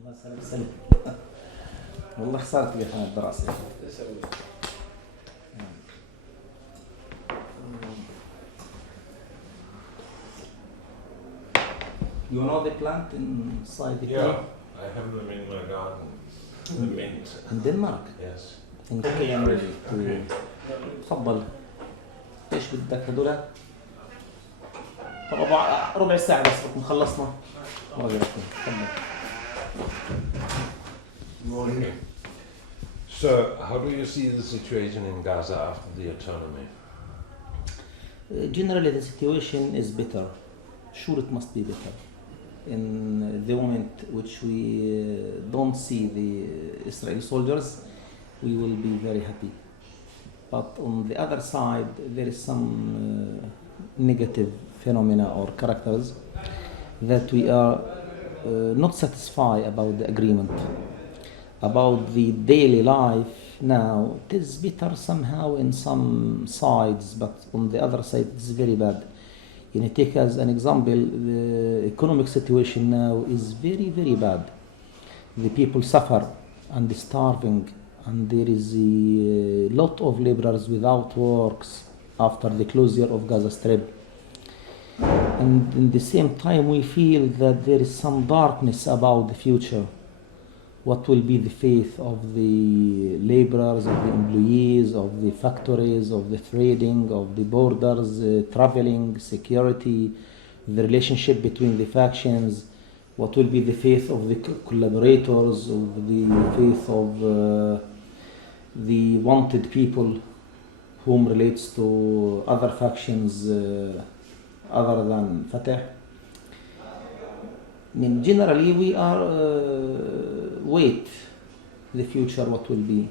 الله يسلمك سلم. والله خسرت يا اخي الدراسة. You know the plant inside the Yeah, I have them in my garden. The mint. in Denmark. Yes. Okay, I'm ready to. تفضل. ايش بدك هذول؟ طب ربع ساعة بس بكون خلصنا. الله يرحمك. تفضل. Okay. So, how do you see the situation in Gaza after the autonomy? Generally, the situation is better. Sure, it must be better. In the moment which we don't see the Israeli soldiers, we will be very happy. But on the other side, there is some negative phenomena or characters that we are not satisfied about the agreement. About the daily life now, it is better somehow in some sides, but on the other side, it's very bad. You know, take as an example, the economic situation now is very, very bad. The people suffer and starving, and there is a lot of laborers without works after the closure of Gaza Strip. And in the same time, we feel that there is some darkness about the future. What will be the fate of the laborers, of the employees, of the factories, of the trading, of the borders, traveling, security, the relationship between the factions, what will be the fate of the collaborators, of the fate of the wanted people whom relates to other factions other than Fatah. I mean, generally, we are wait the future what will be.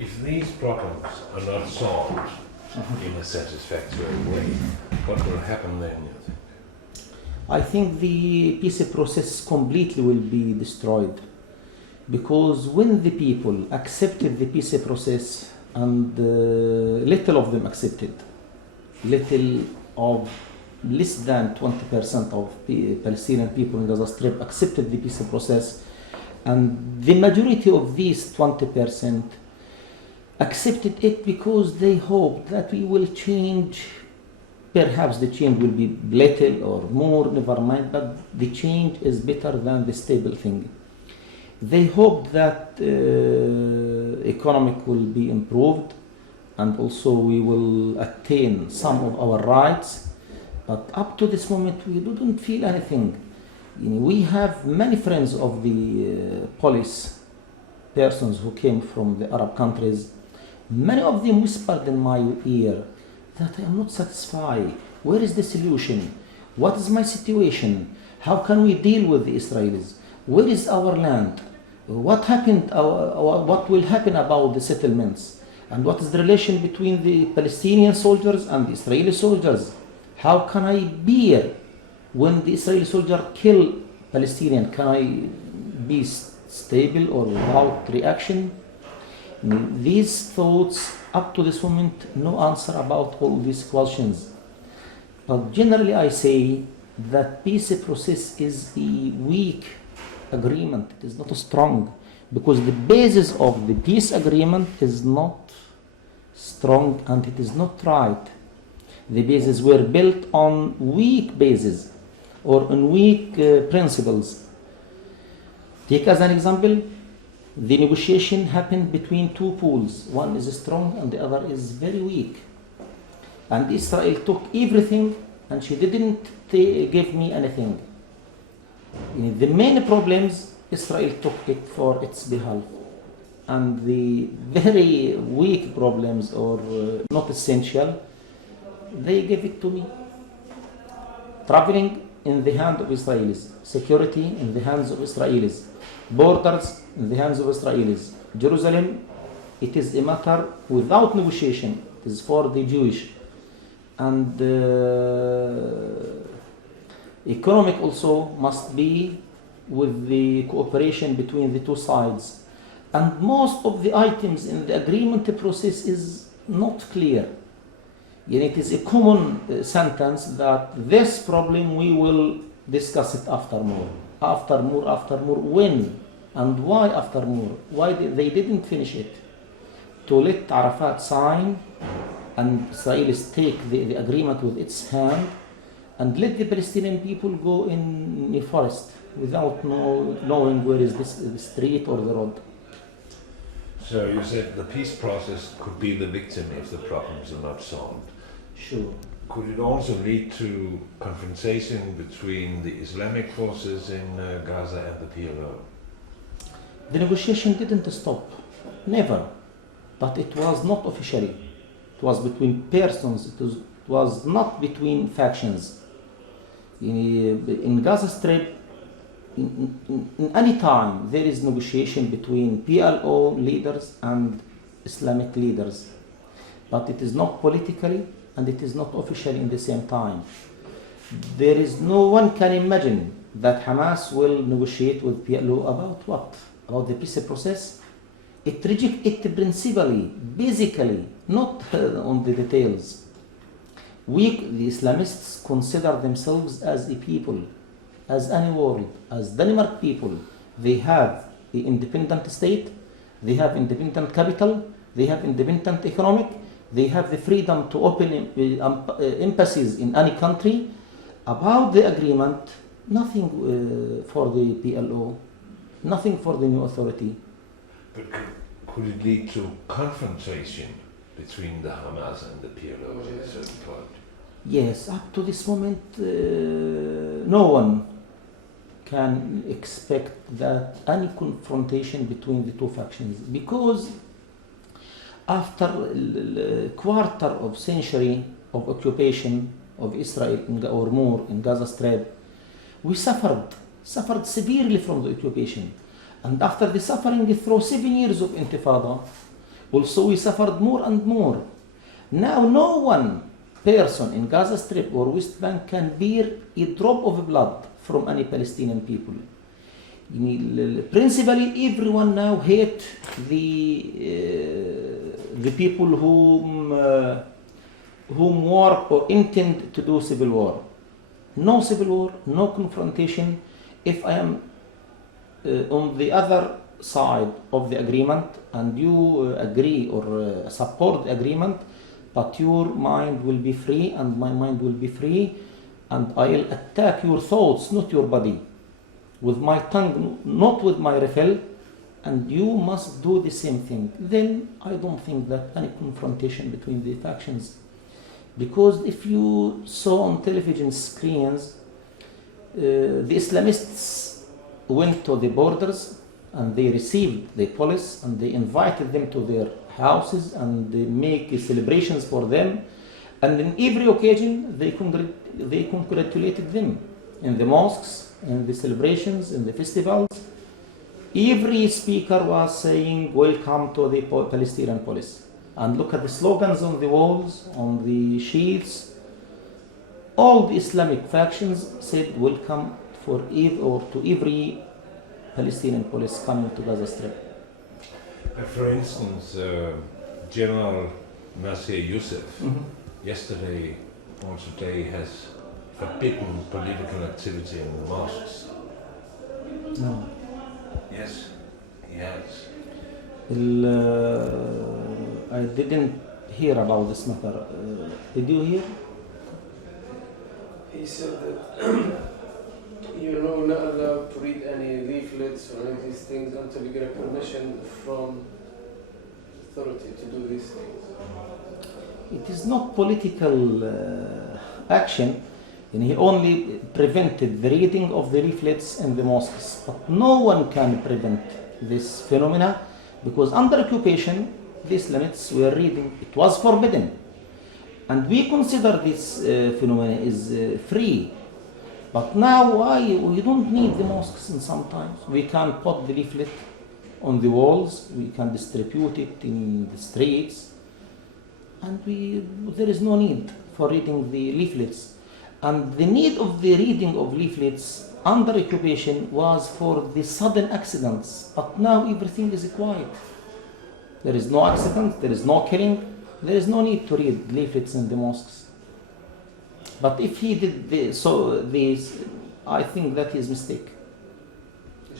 If these problems are not solved in a satisfactory way, what will happen then, you think? I think the peace process completely will be destroyed, because when the people accepted the peace process, and little of them accepted, little of less than 20% of Palestinian people in Gaza Strip accepted the peace process, and the majority of these 20% accepted it because they hoped that we will change. Perhaps the change will be little or more, never mind, but the change is better than the stable thing. They hoped that economic will be improved, and also we will attain some of our rights. But up to this moment, we didn't feel anything. You know, we have many friends of the police persons who came from the Arab countries. Many of them whispered in my ear that I am not satisfied. Where is the solution? What is my situation? How can we deal with the Israelis? Where is our land? What happened? What will happen about the settlements? And what is the relation between the Palestinian soldiers and the Israeli soldiers? How can I bear when the Israeli soldier kill Palestinian? Can I be stable or without reaction? These thoughts, up to this moment, no answer about all these questions. But generally I say that peace process is a weak agreement. It is not strong, because the basis of the peace agreement is not strong and it is not right. The bases were built on weak bases or on weak principles. Take as an example, the negotiation happened between two pools. One is strong and the other is very weak. And Israel took everything and she didn't give me anything. In the main problems, Israel took it for its behalf. And the very weak problems or not essential, they gave it to me. Traveling in the hands of Israelis, security in the hands of Israelis, borders in the hands of Israelis. Jerusalem, it is a matter without negotiation. It is for the Jewish. And economic also must be with the cooperation between the two sides. And most of the items in the agreement process is not clear. It is a common sentence that this problem we will discuss it after more, after more, after more. When and why after more? Why they didn't finish it? To let Arafat sign and Israel take the agreement with its hand and let the Palestinian people go in a forest without knowing where is the street or the road. So you said the peace process could be the victim if the problems are not solved. Sure. Could it also lead to confrontation between the Islamic forces in Gaza and the PLO? The negotiation didn't stop, never, but it was not officially. It was between persons, it was not between factions. In Gaza Strip, in any time there is negotiation between PLO leaders and Islamic leaders, but it is not politically and it is not officially in the same time. There is no one can imagine that Hamas will negotiate with PLO about what? About the peace process? It rejects it principally, basically, not on the details. We, the Islamists, consider themselves as a people, as any world, as Denmark people. They have the independent state, they have independent capital, they have independent economic, they have the freedom to open embassies in any country. About the agreement, nothing for the PLO, nothing for the new authority. But could it lead to confrontation between the Hamas and the PLO at a certain point? Yes, up to this moment, no one can expect that any confrontation between the two factions, because after a quarter of century of occupation of Israel or more in Gaza Strip, we suffered severely from the occupation. And after the suffering through 7 years of intifada, also we suffered more and more. Now no one person in Gaza Strip or West Bank can bear a drop of blood from any Palestinian people. Principally, everyone now hate the people whom work or intend to do civil war. No civil war, no confrontation. If I am on the other side of the agreement and you agree or support the agreement, but your mind will be free and my mind will be free, and I'll attack your thoughts, not your body, with my tongue, not with my rifle, and you must do the same thing. Then I don't think that any confrontation between the factions, because if you saw on television screens, the Islamists went to the borders and they received the police and they invited them to their houses and they make celebrations for them, and in every occasion they congratulated them in the mosques, in the celebrations, in the festivals. Every speaker was saying welcome to the Palestinian police, and look at the slogans on the walls, on the sheets. All the Islamic factions said welcome to every Palestinian police coming to Gaza Strip. For instance, General Nasser Youssef yesterday or today has forbidden political activity in the mosques. No. Yes, he has. I didn't hear about this matter. Did you hear? He said that you're not allowed to read any leaflets or any of these things until you get a permission from authority to do these things. It is not political action, and he only prevented the reading of the leaflets in the mosques. But no one can prevent this phenomena, because under occupation, the Islamists were reading. It was forbidden. And we consider this phenomena is free. But now we don't need the mosques, and sometimes we can put the leaflet on the walls, we can distribute it in the streets, and there is no need for reading the leaflets. And the need of the reading of leaflets under occupation was for the sudden accidents, but now everything is quiet. There is no accident, there is no killing, there is no need to read leaflets in the mosques. But if he did this I think that is mistake.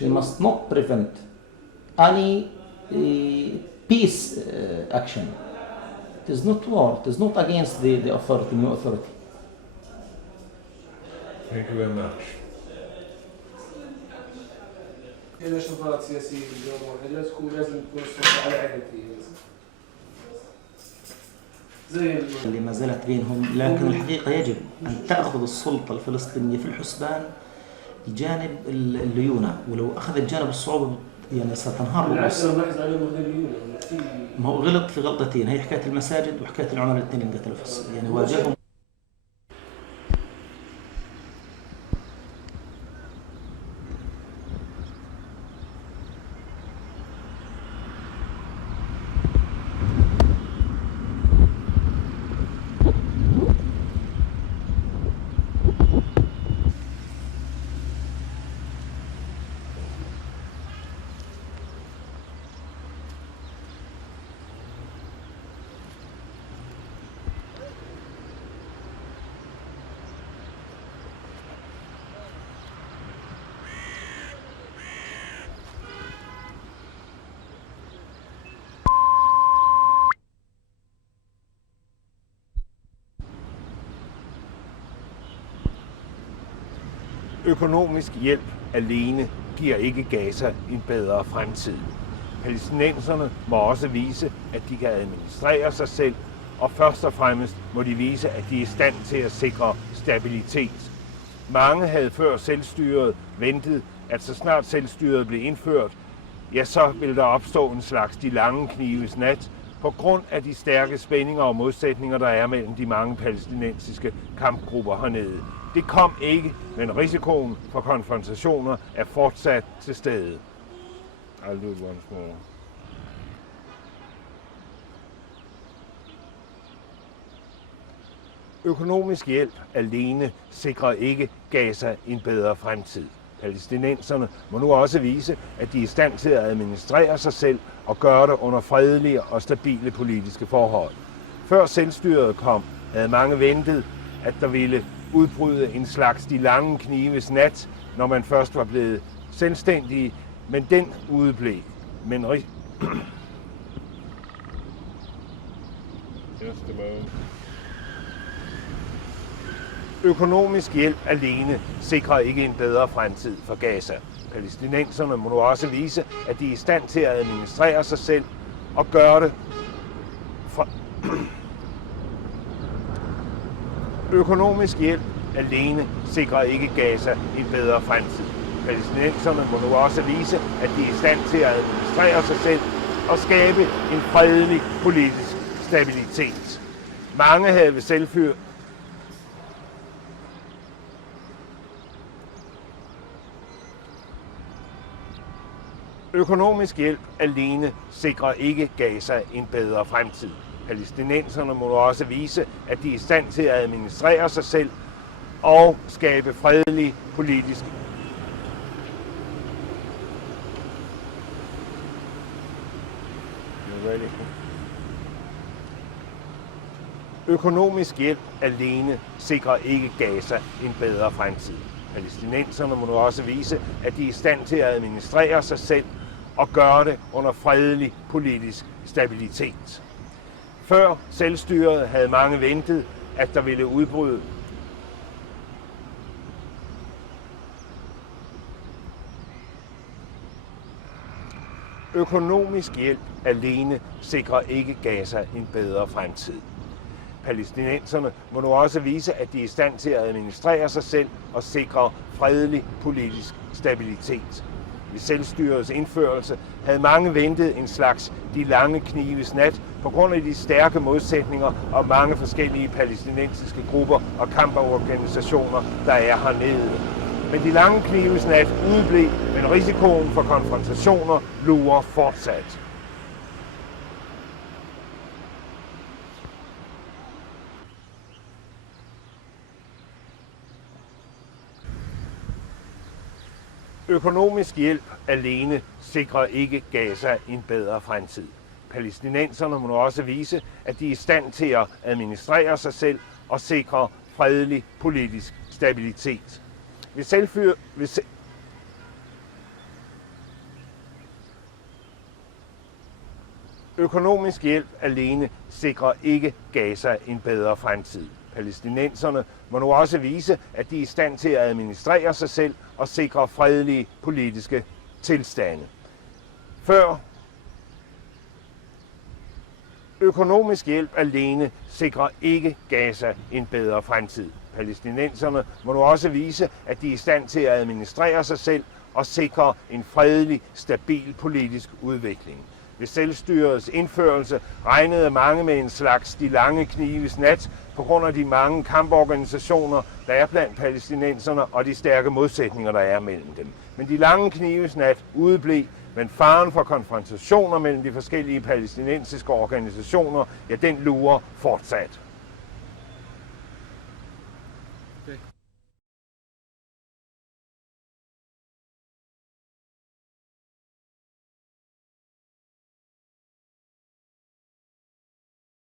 We must not prevent any peace action. It is not war. It is not against the authority, new authority. Thank you very much. إذا شفرات سياسية بالجمهور لازم تكون السلطة على عدتها زي اللي ما زالت بينهم، لكن الحقيقة يجب أن تأخذ السلطة الفلسطينية في الحسبان الجانب الليونة، ولو أخذت جانب الصعوبة يعني ستنهار القصة. ما هو غلط في غلطتين، هي حكاية المساجد وحكاية العملاء الاثنين اللي انقتلوا يعني واجههم. Økonomisk hjælp alene giver ikke Gaza en bedre fremtid. Palæstinenserne må også vise, at de kan administrere sig selv, og først og fremmest må de vise, at de er i stand til at sikre stabilitet. Mange havde før selvstyret ventet, at så snart selvstyret blev indført, ja, så ville der opstå en slags de lange knives nat, på grund af de stærke spændinger og modsætninger, der er mellem de mange palæstinensiske kampgrupper hernede. Det kom ikke, men risikoen for konfrontationer er fortsat til stede. I'll do it once more. Økonomisk hjælp alene sikrer ikke Gaza en bedre fremtid. Palæstinenserne må nu også vise, at de er i stand til at administrere sig selv og gøre det under fredelige og stabile politiske forhold. Før selvstyret kom, havde mange ventet, at der ville udbryde en slags de lange knives nat, når man først var blevet selvstændige, men den udeblev. Men økonomisk hjælp alene sikrer ikke en bedre fremtid for Gaza. Palæstinenserne må nu også vise, at de er i stand til at administrere sig selv og gøre det Økonomisk hjælp alene sikrer ikke Gaza en bedre fremtid. Palæstinenserne må nu også vise, at de er i stand til at administrere sig selv og skabe en fredelig politisk stabilitet. Mange havde ved selvfyr Økonomisk hjælp alene sikrer ikke Gaza en bedre fremtid. Palæstinenserne må også vise, at de er i stand til at administrere sig selv og skabe fredelig politisk. Økonomisk hjælp alene sikrer ikke Gaza en bedre fremtid. Palæstinenserne må nu også vise, at de er i stand til at administrere sig selv og gøre det under fredelig politisk stabilitet. Før selvstyret havde mange ventet, at der ville udbryde Økonomisk hjælp alene sikrer ikke Gaza en bedre fremtid. Palæstinenserne må nu også vise, at de er i stand til at administrere sig selv og sikre fredelig politisk stabilitet. Ved selvstyrets indførelse havde mange ventet en slags de lange knives nat på grund af de stærke modsætninger og mange forskellige palæstinensiske grupper og kamporganisationer, der er hernede. Men de lange knives nat udeblev, men risikoen for konfrontationer lurer fortsat. Økonomisk hjælp alene sikrer ikke Gaza en bedre fremtid. Palæstinenserne må nu også vise, at de er i stand til at administrere sig selv og sikre fredelig politisk stabilitet. Økonomisk hjælp alene sikrer ikke Gaza en bedre fremtid. Palæstinenserne må nu også vise, at de er i stand til at administrere sig selv og sikre fredelige politiske tilstande. Før økonomisk hjælp alene sikrer ikke Gaza en bedre fremtid. Palæstinenserne må nu også vise, at de er i stand til at administrere sig selv og sikre en fredelig, stabil politisk udvikling. Ved selvstyrets indførelse regnede mange med en slags de lange knives nat på grund af de mange kamporganisationer, der er blandt palæstinenserne og de stærke modsætninger, der er mellem dem. Men de lange knives nat udeblev, men faren for konfrontationer mellem de forskellige palæstinensiske organisationer, ja, den lurer fortsat.